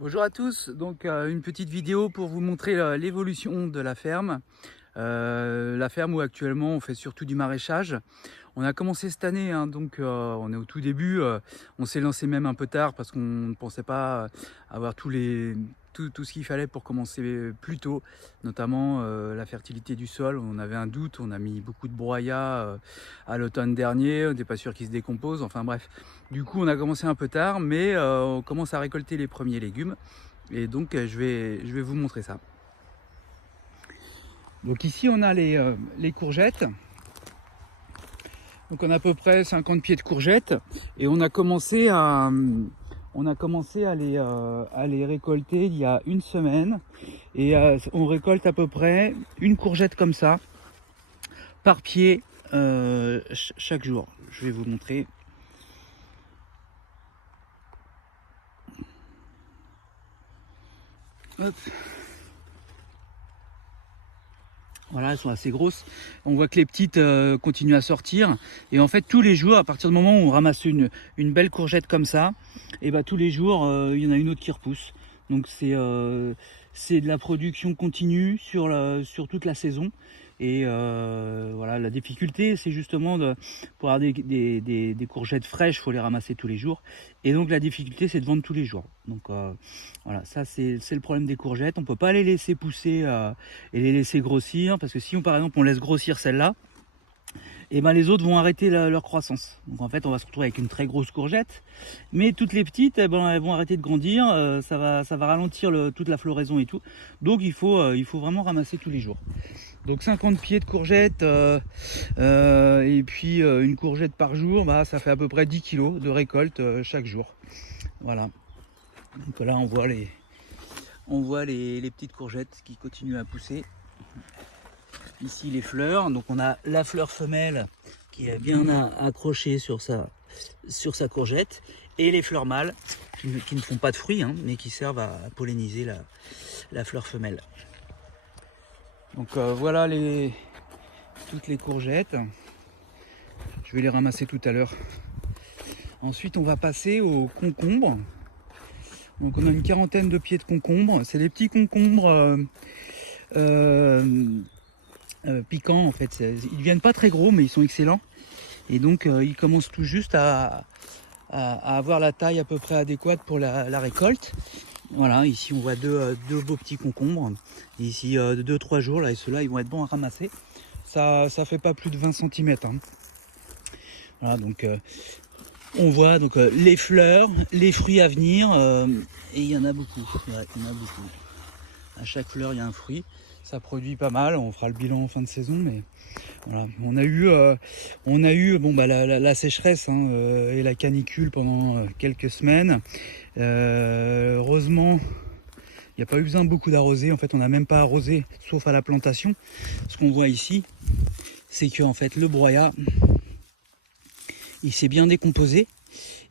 Bonjour à tous, donc une petite vidéo pour vous montrer l'évolution de la ferme. La ferme où actuellement on fait surtout du maraîchage. On a commencé cette année, hein, donc on est au tout début. On s'est lancé même un peu tard parce qu'on ne pensait pas avoir tout ce qu'il fallait pour commencer plus tôt, notamment la fertilité du sol. On avait un doute, on a mis beaucoup de broyat à l'automne dernier, on n'était pas sûr qu'il se décompose, enfin bref. Du coup on a commencé un peu tard, mais on commence à récolter les premiers légumes et donc je vais vous montrer ça. Donc ici on a les courgettes. Donc on a à peu près 50 pieds de courgettes et on a commencé à les récolter il y a une semaine et on récolte à peu près une courgette comme ça par pied chaque jour. Je vais vous montrer. Hop. Voilà, elles sont assez grosses. On voit que les petites continuent à sortir. Et en fait, tous les jours, à partir du moment où on ramasse une belle courgette comme ça, et ben tous les jours, il y en a une autre qui repousse. Donc c'est de la production continue sur toute la saison. Et voilà, la difficulté, c'est justement pour avoir des courgettes fraîches, il faut les ramasser tous les jours. Et donc la difficulté, c'est de vendre tous les jours. Donc voilà, ça c'est le problème des courgettes. On ne peut pas les laisser pousser et les laisser grossir, parce que si par exemple on laisse grossir celle-là, et ben les autres vont arrêter leur croissance. Donc en fait on va se retrouver avec une très grosse courgette, mais toutes les petites elles vont arrêter de grandir, ça va ralentir toute la floraison et tout. Donc il faut vraiment ramasser tous les jours. Donc 50 pieds de courgettes et puis une courgette par jour, bah, ça fait à peu près 10 kg de récolte chaque jour. Voilà. Donc là on voit les petites courgettes qui continuent à pousser. Ici les fleurs, donc on a la fleur femelle qui est bien accrochée sur sa courgette, et les fleurs mâles qui ne font pas de fruits, hein, mais qui servent à polliniser la fleur femelle. Donc voilà toutes les courgettes. Je vais les ramasser tout à l'heure. Ensuite on va passer aux concombres. Donc on a une quarantaine de pieds de concombres. C'est des petits concombres piquants en fait. Ils ne viennent pas très gros, mais ils sont excellents. Et donc ils commencent tout juste à avoir la taille à peu près adéquate pour la récolte. Voilà, ici on voit deux beaux petits concombres. Et ici 2-3 jours là, et ceux-là ils vont être bons à ramasser. Ça fait pas plus de 20 cm. Hein. Voilà, donc on voit donc les fleurs, les fruits à venir, et il y en a beaucoup. Ouais, il y en a beaucoup. À chaque fleur il y a un fruit. Ça produit pas mal. On fera le bilan en fin de saison, mais voilà. On a eu bon, bah, la sécheresse hein, et la canicule pendant quelques semaines. Heureusement, il n'y a pas eu besoin beaucoup d'arroser. En fait, on n'a même pas arrosé, sauf à la plantation. Ce qu'on voit ici, c'est que en fait, le broyat, il s'est bien décomposé.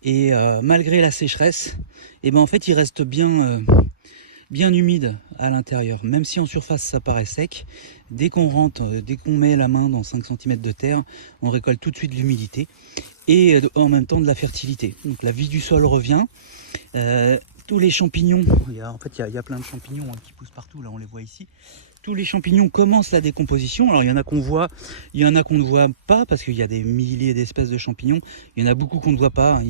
Et malgré la sécheresse, et ben en fait, il reste bien humide à l'intérieur. Même si en surface, ça paraît sec, dès qu'on rentre, dès qu'on met la main dans 5 cm de terre, on récolte tout de suite de l'humidité et en même temps de la fertilité. Donc la vie du sol revient. Tous les champignons, il y a plein de champignons hein, qui poussent partout, là on les voit ici. Tous les champignons commencent la décomposition. Alors il y en a qu'on voit, il y en a qu'on ne voit pas parce qu'il y a des milliers d'espèces de champignons. Il y en a beaucoup qu'on ne voit pas.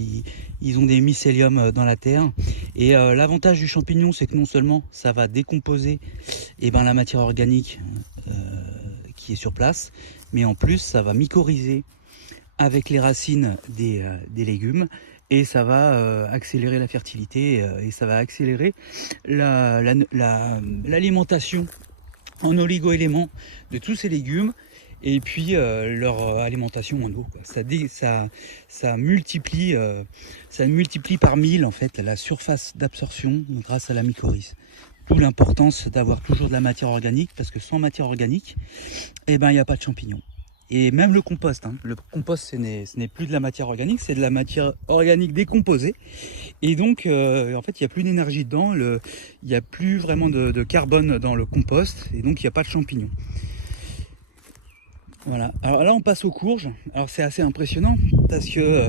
Ils ont des mycéliums dans la terre. Et l'avantage du champignon, c'est que non seulement ça va décomposer la matière organique qui est sur place, mais en plus ça va mycorhizer avec les racines des légumes. Et ça va accélérer la fertilité et ça va accélérer l'alimentation en oligo-éléments de tous ces légumes et puis leur alimentation en eau. Ça multiplie par 1000 en fait la surface d'absorption grâce à la mycorhize. D'où l'importance d'avoir toujours de la matière organique, parce que sans matière organique, il n'y a pas de champignons. Et même le compost, hein. Le compost ce n'est plus de la matière organique, c'est de la matière organique décomposée. Et donc en fait il n'y a plus d'énergie dedans, il n'y a plus vraiment de carbone dans le compost, et donc il n'y a pas de champignons. Voilà, alors là on passe aux courges. Alors c'est assez impressionnant parce que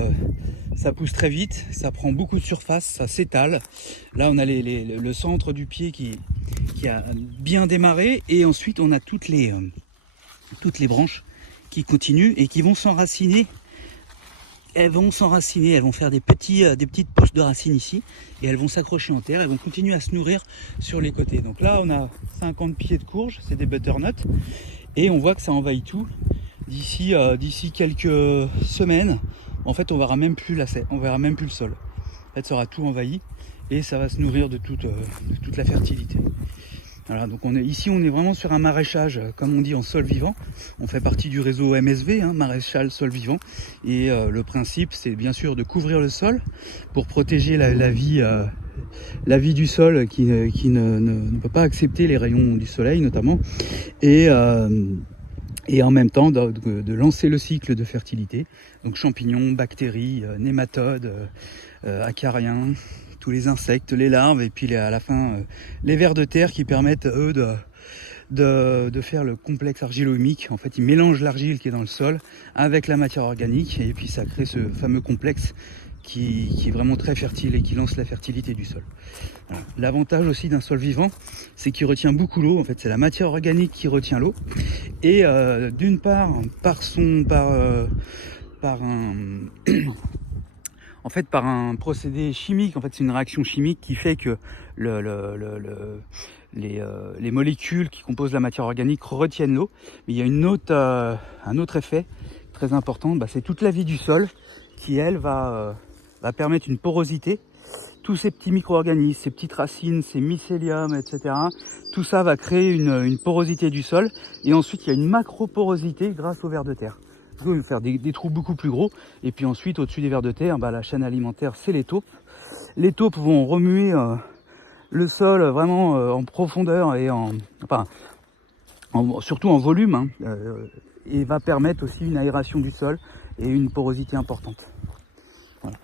ça pousse très vite, ça prend beaucoup de surface, ça s'étale. Là on a le centre du pied qui a bien démarré, et ensuite on a toutes les branches qui continuent et qui vont s'enraciner. Elles vont s'enraciner, elles vont faire des petites pousses de racines ici, et elles vont s'accrocher en terre, elles vont continuer à se nourrir sur les côtés. Donc là on a 50 pieds de courge, c'est des butternuts, et on voit que ça envahit tout. D'ici quelques semaines, en fait on verra même plus on verra même plus le sol. En fait ça aura tout envahi, et ça va se nourrir de toute la fertilité. Voilà, donc on est vraiment sur un maraîchage, comme on dit, en sol vivant. On fait partie du réseau MSV, maraîchage sol vivant. Et le principe, c'est bien sûr de couvrir le sol pour protéger la vie du sol qui ne peut pas accepter les rayons du soleil notamment. Et en même temps de lancer le cycle de fertilité. Donc champignons, bactéries, nématodes, acariens, tous les insectes, les larves, et puis à la fin les vers de terre qui permettent eux de faire le complexe argilo-humique. En fait ils mélangent l'argile qui est dans le sol avec la matière organique, et puis ça crée ce fameux complexe qui est vraiment très fertile et qui lance la fertilité du sol. Voilà. L'avantage aussi d'un sol vivant, c'est qu'il retient beaucoup l'eau. En fait c'est la matière organique qui retient l'eau, et d'une part par un procédé chimique. En fait c'est une réaction chimique qui fait que les molécules qui composent la matière organique retiennent l'eau. Mais il y a un autre effet très important, c'est toute la vie du sol qui elle va permettre une porosité. Tous ces petits micro-organismes, ces petites racines, ces mycéliums, etc. Tout ça va créer une porosité du sol, et ensuite il y a une macro-porosité grâce aux vers de terre. On va faire des trous beaucoup plus gros, et puis ensuite au-dessus des vers de terre, la chaîne alimentaire c'est les taupes. Les taupes vont remuer le sol vraiment en profondeur et surtout en volume, et va permettre aussi une aération du sol et une porosité importante. Voilà.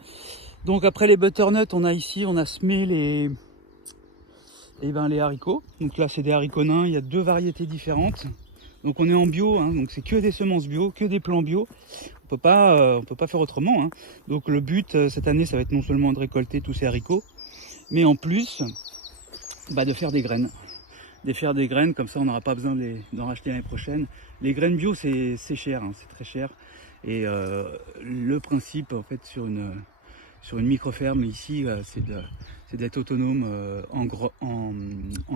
Donc après les butternuts, on a semé les haricots. Donc là c'est des haricots nains, il y a 2 variétés différentes. Donc on est en bio, donc c'est que des semences bio, que des plants bio. On peut pas faire autrement. Donc le but cette année, ça va être non seulement de récolter tous ces haricots, mais en plus de faire des graines. Comme ça on n'aura pas besoin d'en racheter l'année prochaine. Les graines bio c'est cher, c'est très cher. Et le principe en fait sur une micro-ferme ici, c'est d'être autonome en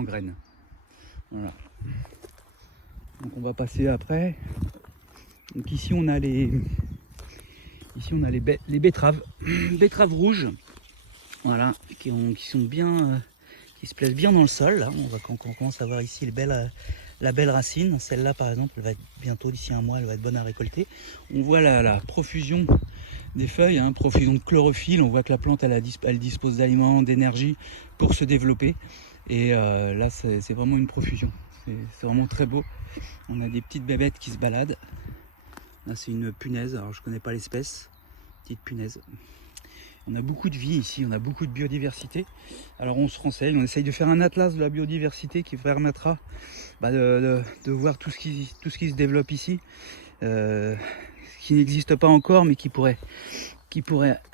graines. Voilà. Donc on va passer après. Donc ici on a les betteraves, betteraves rouges, voilà, qui sont bien, qui se plaisent bien dans le sol. Là, on commence à voir ici la belle racine. Celle-là par exemple, elle va être bientôt, d'ici un mois, elle va être bonne à récolter. On voit la profusion des feuilles, profusion de chlorophylle. On voit que la plante elle dispose d'aliments, d'énergie pour se développer. Et là c'est vraiment une profusion. C'est vraiment très beau. On a des petites bébêtes qui se baladent. Là c'est une punaise, alors je connais pas l'espèce. Petite punaise. On a beaucoup de vie ici, on a beaucoup de biodiversité. Alors on se renseigne, on essaye de faire un atlas de la biodiversité qui permettra de voir tout ce qui se développe ici. Qui n'existe pas encore, mais qui pourrait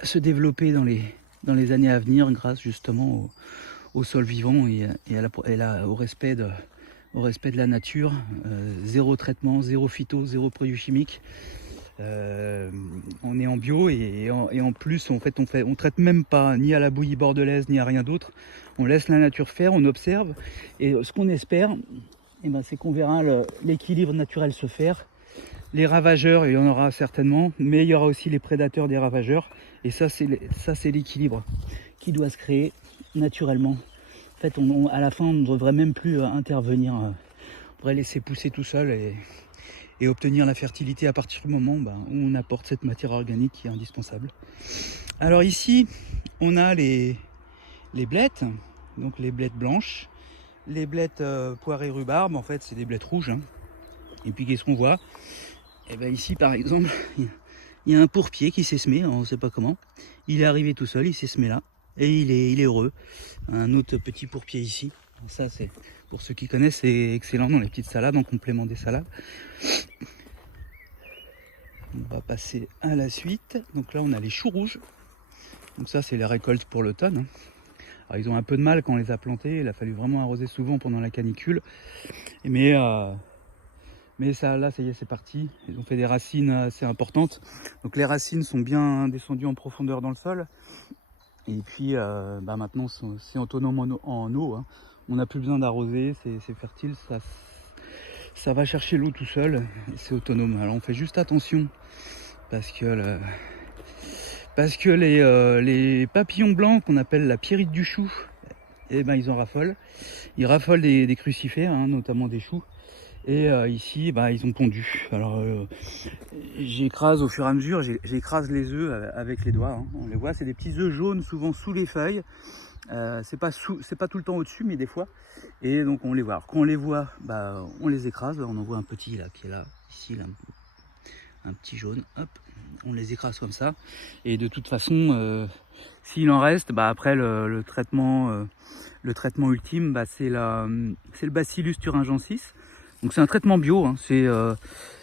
se développer dans les années à venir grâce justement au sol vivant et au respect de la nature. Zéro traitement, zéro phyto, zéro produit chimique. On est en bio et en plus on traite même pas ni à la bouillie bordelaise ni à rien d'autre. On laisse la nature faire, on observe, et ce qu'on espère, c'est qu'on verra l'équilibre naturel se faire. Les ravageurs, il y en aura certainement, mais il y aura aussi les prédateurs des ravageurs, et ça c'est l'équilibre qui doit se créer naturellement. En fait à la fin on ne devrait même plus intervenir, on pourrait laisser pousser tout seul et obtenir la fertilité à partir du moment où on apporte cette matière organique qui est indispensable. Alors ici on a les blettes, donc les blettes blanches, les blettes poires et rhubarbe. En fait c'est des blettes rouges, Et puis qu'est-ce qu'on voit? Ici par exemple il y a un pourpier qui s'est semé, on ne sait pas comment, il est arrivé tout seul, il s'est semé là et il est heureux. Un autre petit pourpier ici, ça c'est, pour ceux qui connaissent, c'est excellent dans les petites salades, en complément des salades. On va passer à la suite. Donc là on a les choux rouges. Donc ça c'est les récoltes pour l'automne, hein. Alors ils ont un peu de mal quand on les a plantés, il a fallu vraiment arroser souvent pendant la canicule. Mais ça, là, ça y est, c'est parti. Ils ont fait des racines assez importantes. Donc les racines sont bien descendues en profondeur dans le sol. Et puis maintenant c'est autonome en eau, hein. On n'a plus besoin d'arroser, c'est fertile, ça va chercher l'eau tout seul et c'est autonome. Alors on fait juste attention parce que les papillons blancs qu'on appelle la pierrite du chou, eh ben ils en raffolent. Ils raffolent des crucifères, hein, notamment des choux. Et ici, ils ont pondu. Alors j'écrase au fur et à mesure, j'écrase les œufs avec les doigts, hein. On les voit, c'est des petits œufs jaunes, souvent sous les feuilles. C'est pas tout le temps au-dessus, mais des fois. Et donc on les voit. Alors, quand on les voit, on les écrase. Là, on en voit un petit là qui est là, ici, là, un petit jaune. Hop, on les écrase comme ça. Et de toute façon, s'il en reste, après le traitement ultime, c'est le Bacillus thuringiensis. Donc c'est un traitement bio, hein.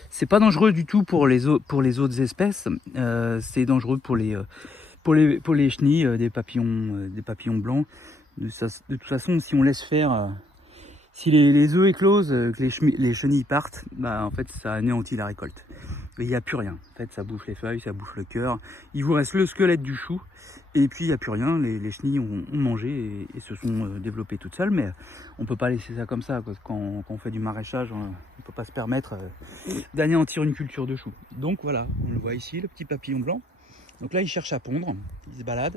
C'est pas dangereux du tout pour les autres espèces. C'est dangereux pour les chenilles des papillons blancs. De toute façon, si on laisse faire, si les œufs éclosent, que les chenilles partent, en fait ça anéantit la récolte. Et il n'y a plus rien. En fait, ça bouffe les feuilles, ça bouffe le cœur. Il vous reste le squelette du chou. Et puis il n'y a plus rien, les chenilles ont mangé et se sont développées toutes seules, mais on ne peut pas laisser ça comme ça. Quand on fait du maraîchage, on ne peut pas se permettre d'anéantir une culture de choux. Donc voilà, on le voit ici, le petit papillon blanc. Donc là il cherche à pondre, il se balade,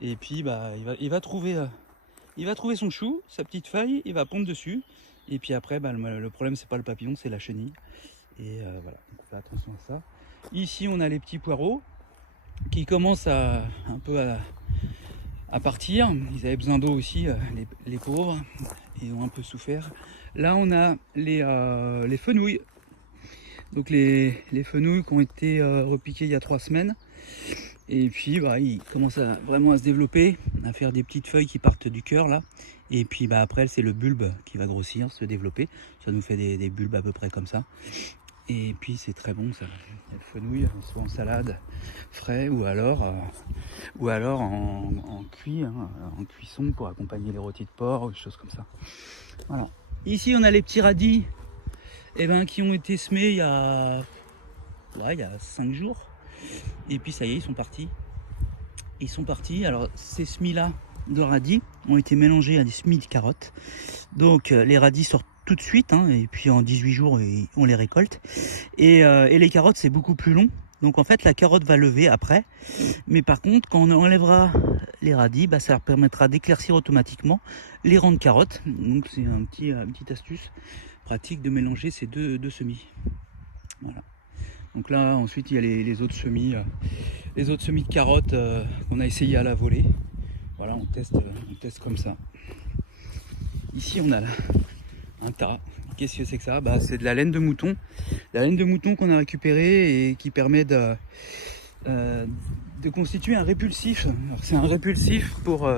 et puis il va trouver son chou, sa petite feuille, il va pondre dessus, et puis après le problème c'est pas le papillon, c'est la chenille. Et voilà, donc on fait attention à ça. Ici on a les petits poireaux qui commencent un peu à partir. Ils avaient besoin d'eau aussi, les pauvres. Ils ont un peu souffert. Là, on a les fenouilles. Donc les fenouilles qui ont été repiquées il y a 3 semaines. Et puis, ils commencent vraiment à se développer, à faire des petites feuilles qui partent du cœur là. Et puis, après, c'est le bulbe qui va grossir, se développer. Ça nous fait des bulbes à peu près comme ça. Et puis c'est très bon ça, les fenouilles, soit en salade frais ou alors en cuit, hein, en cuisson pour accompagner les rôtis de porc ou des choses comme ça. Voilà. Ici on a les petits radis qui ont été semés il y a 5 jours. Et puis ça y est, ils sont partis. Alors ces semis là de radis ont été mélangés à des semis de carottes. Donc les radis sortent tout de suite, hein, et puis en 18 jours on les récolte. Et les carottes c'est beaucoup plus long. Donc en fait la carotte va lever après. Mais par contre quand on enlèvera les radis, ça leur permettra d'éclaircir automatiquement les rangs de carottes. Donc c'est une petite astuce pratique de mélanger ces deux semis. Voilà. Donc là ensuite il y a les autres semis de carottes qu'on a essayé à la volée. Voilà, on teste comme ça. Ici on a un tas. Qu'est-ce que c'est que ça? C'est de la laine de mouton. La laine de mouton qu'on a récupérée et qui permet de constituer un répulsif. C'est un répulsif pour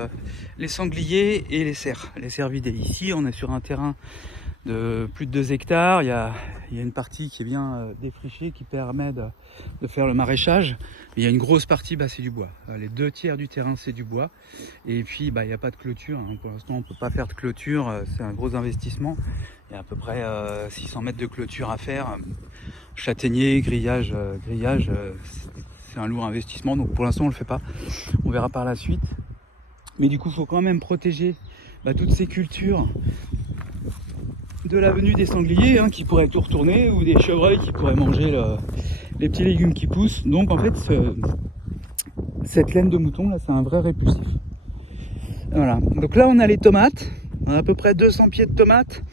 les sangliers et les cervidés. Ici on est sur un terrain de plus de 2 hectares. Il y a une partie qui est bien défrichée qui permet de faire le maraîchage. Il y a une grosse partie, c'est du bois. Les 2 tiers du terrain c'est du bois. Et puis il n'y a pas de clôture, hein. Pour l'instant on ne peut pas faire de clôture, c'est un gros investissement. Il y a à peu près 600 mètres de clôture à faire. Châtaignier, grillage, c'est un lourd investissement. Donc pour l'instant on ne le fait pas. On verra par la suite. Mais du coup il faut quand même protéger toutes ces cultures de la venue des sangliers, hein, qui pourraient tout retourner, ou des chevreuils qui pourraient manger les petits légumes qui poussent. Donc en fait cette laine de mouton là c'est un vrai répulsif. Voilà, donc là on a les tomates, on a à peu près 200 pieds de tomates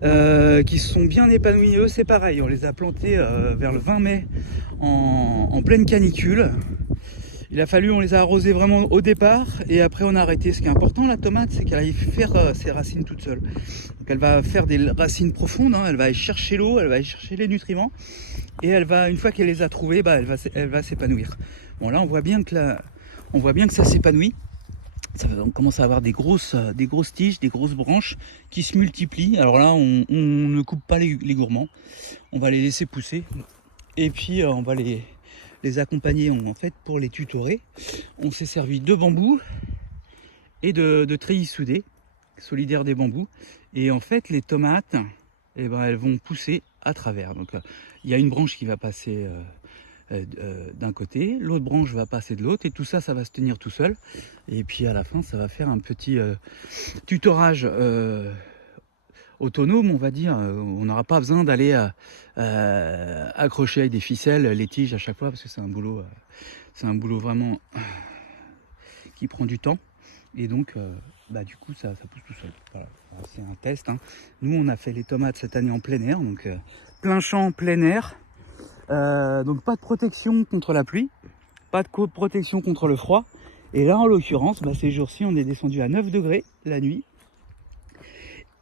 qui se sont bien épanouis. Eux c'est pareil, on les a plantés vers le 20 mai en pleine canicule. Il a fallu, on les a arrosés vraiment au départ et après on a arrêté. Ce qui est important la tomate, c'est qu'elle aille faire ses racines toute seule. Donc elle va faire des racines profondes, hein, elle va aller chercher l'eau, elle va aller chercher les nutriments et elle va, une fois qu'elle les a trouvés, elle va s'épanouir. Bon là on voit bien que ça s'épanouit. On commence à avoir des grosses tiges, des grosses branches qui se multiplient. Alors là on ne coupe pas les gourmands, on va les laisser pousser et puis on va les les accompagner, en fait pour les tutorer, on s'est servi de bambou et de treillis soudés, solidaires des bambous. Et en fait les tomates, eh ben, elles vont pousser à travers. Donc il y a une branche qui va passer d'un côté, l'autre branche va passer de l'autre, et tout ça, ça va se tenir tout seul. Et puis à la fin, ça va faire un petit tutorage autonome, on va dire. On n'aura pas besoin d'aller accrocher avec des ficelles les tiges à chaque fois, parce que c'est un boulot vraiment qui prend du temps. Et donc, du coup, ça pousse tout seul. Voilà. C'est un test, hein. Nous, on a fait les tomates cette année en plein air, donc plein champ, plein air. Donc pas de protection contre la pluie, pas de protection contre le froid. Et là, en l'occurrence, ces jours-ci, on est descendu à 9 degrés la nuit,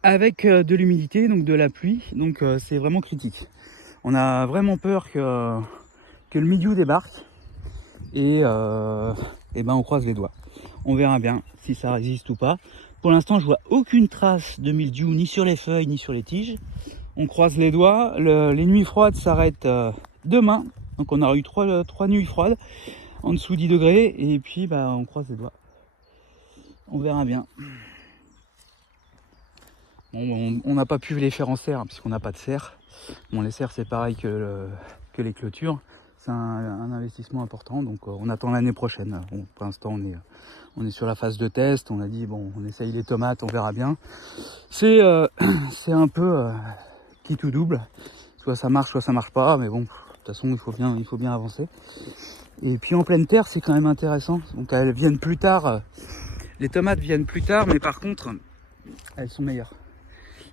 avec de l'humidité, donc de la pluie. Donc c'est vraiment critique. On a vraiment peur que le milieu débarque. Et on croise les doigts. On verra bien si ça résiste ou pas. Pour l'instant, je vois aucune trace de mildiou, ni sur les feuilles, ni sur les tiges. On croise les doigts. Les nuits froides s'arrêtent demain. Donc on aura eu 3 nuits froides, en dessous 10 degrés. Et puis, on croise les doigts. On verra bien. Bon, on n'a pas pu les faire en serre, puisqu'on n'a pas de serre. Bon, les serres, c'est pareil que les clôtures. C'est un investissement important, donc on attend l'année prochaine. Bon, pour l'instant, on est sur la phase de test. On a dit, bon, on essaye les tomates, on verra bien. C'est un peu qui tout double. Soit ça marche, soit ça marche pas. Mais bon, de toute façon, il faut bien avancer. Et puis en pleine terre, c'est quand même intéressant. Donc elles viennent plus tard. Les tomates viennent plus tard, mais par contre, elles sont meilleures.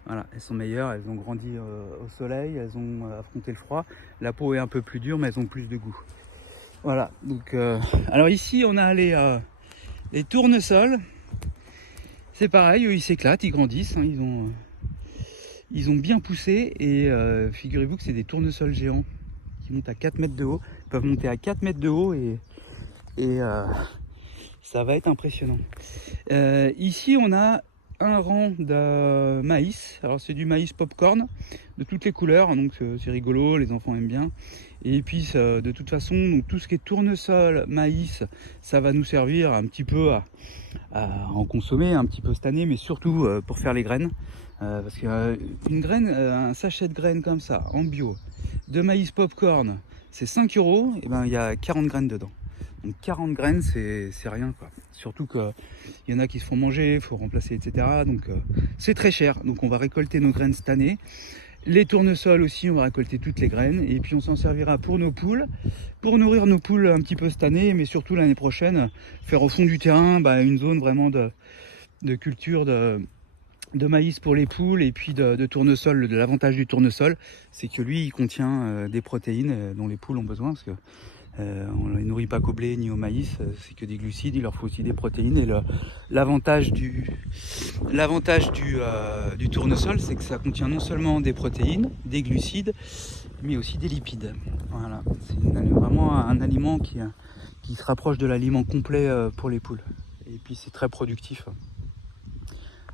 Voilà, elles sont meilleures, elles ont grandi au soleil, elles ont affronté le froid. La peau est un peu plus dure, mais elles ont plus de goût. Voilà, donc alors ici on a les tournesols. C'est pareil, eux ils s'éclatent, ils grandissent, hein, ils ont bien poussé. Et figurez-vous que c'est des tournesols géants qui montent à 4 mètres de haut. Ils peuvent monter à 4 mètres de haut et ça va être impressionnant. Ici on a un rang de maïs. Alors c'est du maïs popcorn de toutes les couleurs, donc c'est rigolo, les enfants aiment bien. Et puis de toute façon, donc tout ce qui est tournesol, maïs, ça va nous servir un petit peu à en consommer un petit peu cette année, mais surtout pour faire les graines. Parce qu'une graine, un sachet de graines comme ça, en bio, de maïs popcorn, c'est 5 €, et il y a 40 graines dedans. Donc 40 graines, c'est rien, quoi. Surtout qu'il y en a qui se font manger, il faut remplacer, etc. Donc c'est très cher. Donc on va récolter nos graines cette année. Les tournesols aussi, on va récolter toutes les graines. Et puis on s'en servira pour nos poules, pour nourrir nos poules un petit peu cette année, mais surtout l'année prochaine, faire au fond du terrain une zone vraiment de culture de maïs pour les poules, et puis de tournesol. L'avantage du tournesol, c'est que lui, il contient des protéines dont les poules ont besoin, parce que on ne les nourrit pas qu'au blé ni au maïs, c'est que des glucides, il leur faut aussi des protéines. Et l'avantage du tournesol, c'est que ça contient non seulement des protéines, des glucides, mais aussi des lipides. Voilà, c'est vraiment un aliment qui se rapproche de l'aliment complet pour les poules. Et puis c'est très productif.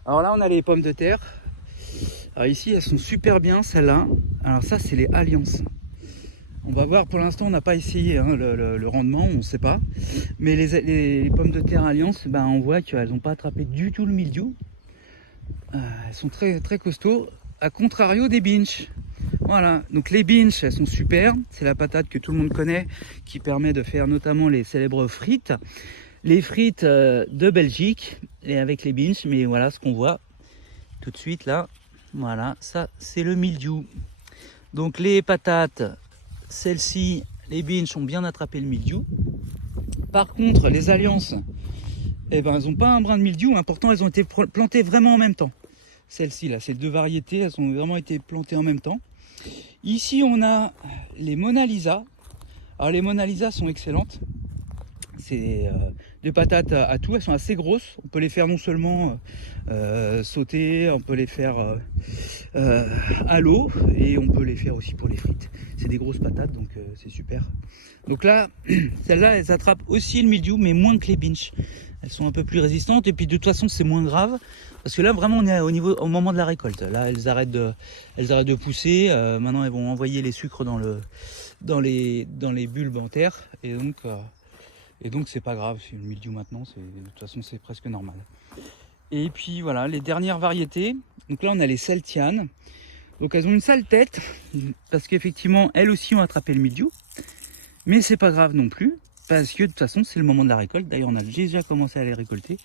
Alors là, on a les pommes de terre. Alors ici, elles sont super bien, celles-là. Alors ça, c'est les Alliances. On va voir, pour l'instant on n'a pas essayé le rendement, on ne sait pas. Mais les pommes de terre Alliance, on voit qu'elles n'ont pas attrapé du tout le mildiou. Elles sont très, très costauds, à contrario des binch. Voilà, donc les binch, elles sont super. C'est la patate que tout le monde connaît, qui permet de faire notamment les célèbres frites. Les frites de Belgique, et avec les binch. Mais voilà ce qu'on voit tout de suite là. Voilà, ça c'est le mildiou. Donc les patates, celles-ci, les binch ont bien attrapé le mildiou. Par contre, les Alliances, elles n'ont pas un brin de mildiou. Pourtant, elles ont été plantées vraiment en même temps. Celles-ci, là, ces deux variétés, elles ont vraiment été plantées en même temps. Ici, on a les Mona Lisa. Alors, les Mona Lisa sont excellentes. C'est des patates à tout. Elles sont assez grosses. On peut les faire non seulement sauter, on peut les faire à l'eau, et on peut les faire aussi pour les frites. C'est des grosses patates, donc c'est super. Donc là, celles-là, elles attrapent aussi le mildiou, mais moins que les binch. elles sont un peu plus résistantes. Et puis de toute façon, c'est moins grave. Parce que là, vraiment, on est au moment de la récolte. Là, elles arrêtent de pousser. Maintenant, elles vont envoyer les sucres dans les bulbes en terre. Et donc, c'est pas grave. C'est le mildiou maintenant. De toute façon, c'est presque normal. Et puis, voilà, les dernières variétés. Donc là, on a les Celtianes. Donc, elles ont une sale tête. Parce qu'effectivement, elles aussi ont attrapé le mildiou. Mais c'est pas grave non plus. Parce que de toute façon, c'est le moment de la récolte. D'ailleurs, on a déjà commencé à les récolter.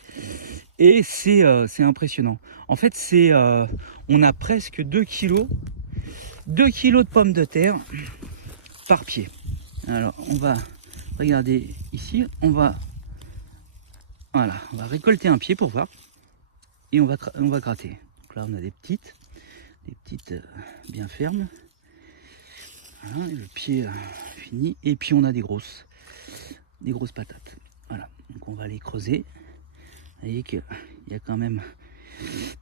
Et c'est impressionnant. En fait, on a presque 2 kilos de pommes de terre par pied. Alors, on va regarder ici. On va récolter un pied pour voir. Et on va gratter. Donc là, on a des petites bien fermes. Voilà, et le pied fini. Et puis, on a des grosses patates. Voilà. Donc, on va les creuser. Vous voyez qu'il y a quand même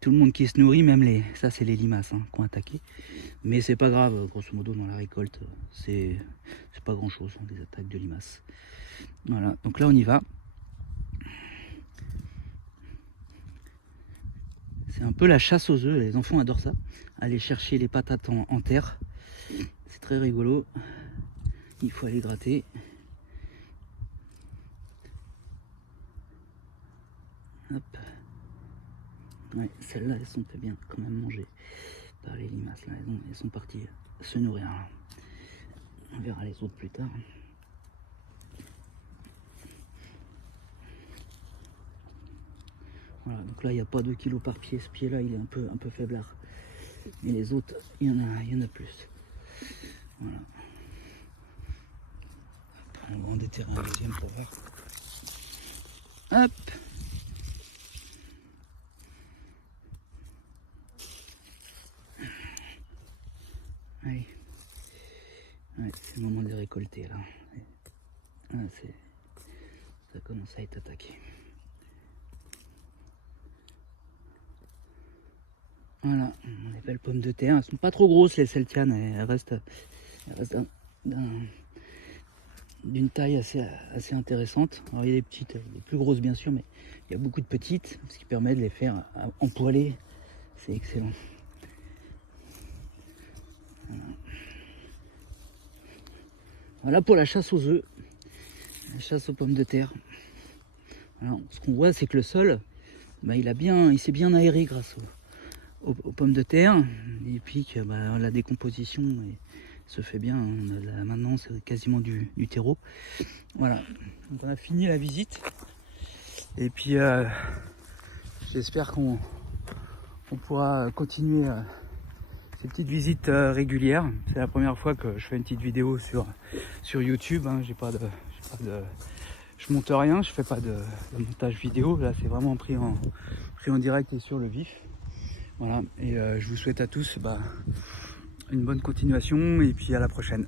tout le monde qui se nourrit, même ça c'est les limaces qui ont attaqué. Mais c'est pas grave, grosso modo dans la récolte, c'est pas grand chose, des attaques de limaces. Voilà, donc là on y va. C'est un peu la chasse aux œufs, les enfants adorent ça. Aller chercher les patates en terre. C'est très rigolo. Il faut aller gratter. Hop. Ouais, celles-là, elles sont très bien quand même mangées par les limaces. Là, elles sont parties se nourrir. On verra les autres plus tard. Voilà, donc là, il n'y a pas 2 kilos par pied. Ce pied-là, il est un peu faiblard. Mais les autres, il y en a plus. Voilà. On va en déterrer un deuxième pour voir. Hop. Allez. Ouais, c'est le moment de les récolter là. Ah, ça commence à être attaqué. Voilà, les belles pommes de terre. Elles sont pas trop grosses les Celtianes. Elles restent d'une taille assez intéressante. Alors il y a des petites, des plus grosses bien sûr, mais il y a beaucoup de petites, ce qui permet de les faire empoiler. C'est excellent. Voilà pour la chasse aux œufs, la chasse aux pommes de terre. Alors, ce qu'on voit, c'est que le sol, il s'est bien aéré grâce aux pommes de terre, et puis que la décomposition se fait bien. Là, maintenant, c'est quasiment du terreau. Voilà, donc on a fini la visite, et puis j'espère qu'on pourra continuer ces petites visites régulières. C'est la première fois que je fais une petite vidéo sur YouTube. Je monte rien, je fais pas de montage vidéo. Là, c'est vraiment pris en direct et sur le vif. Voilà, et je vous souhaite à tous une bonne continuation et puis à la prochaine.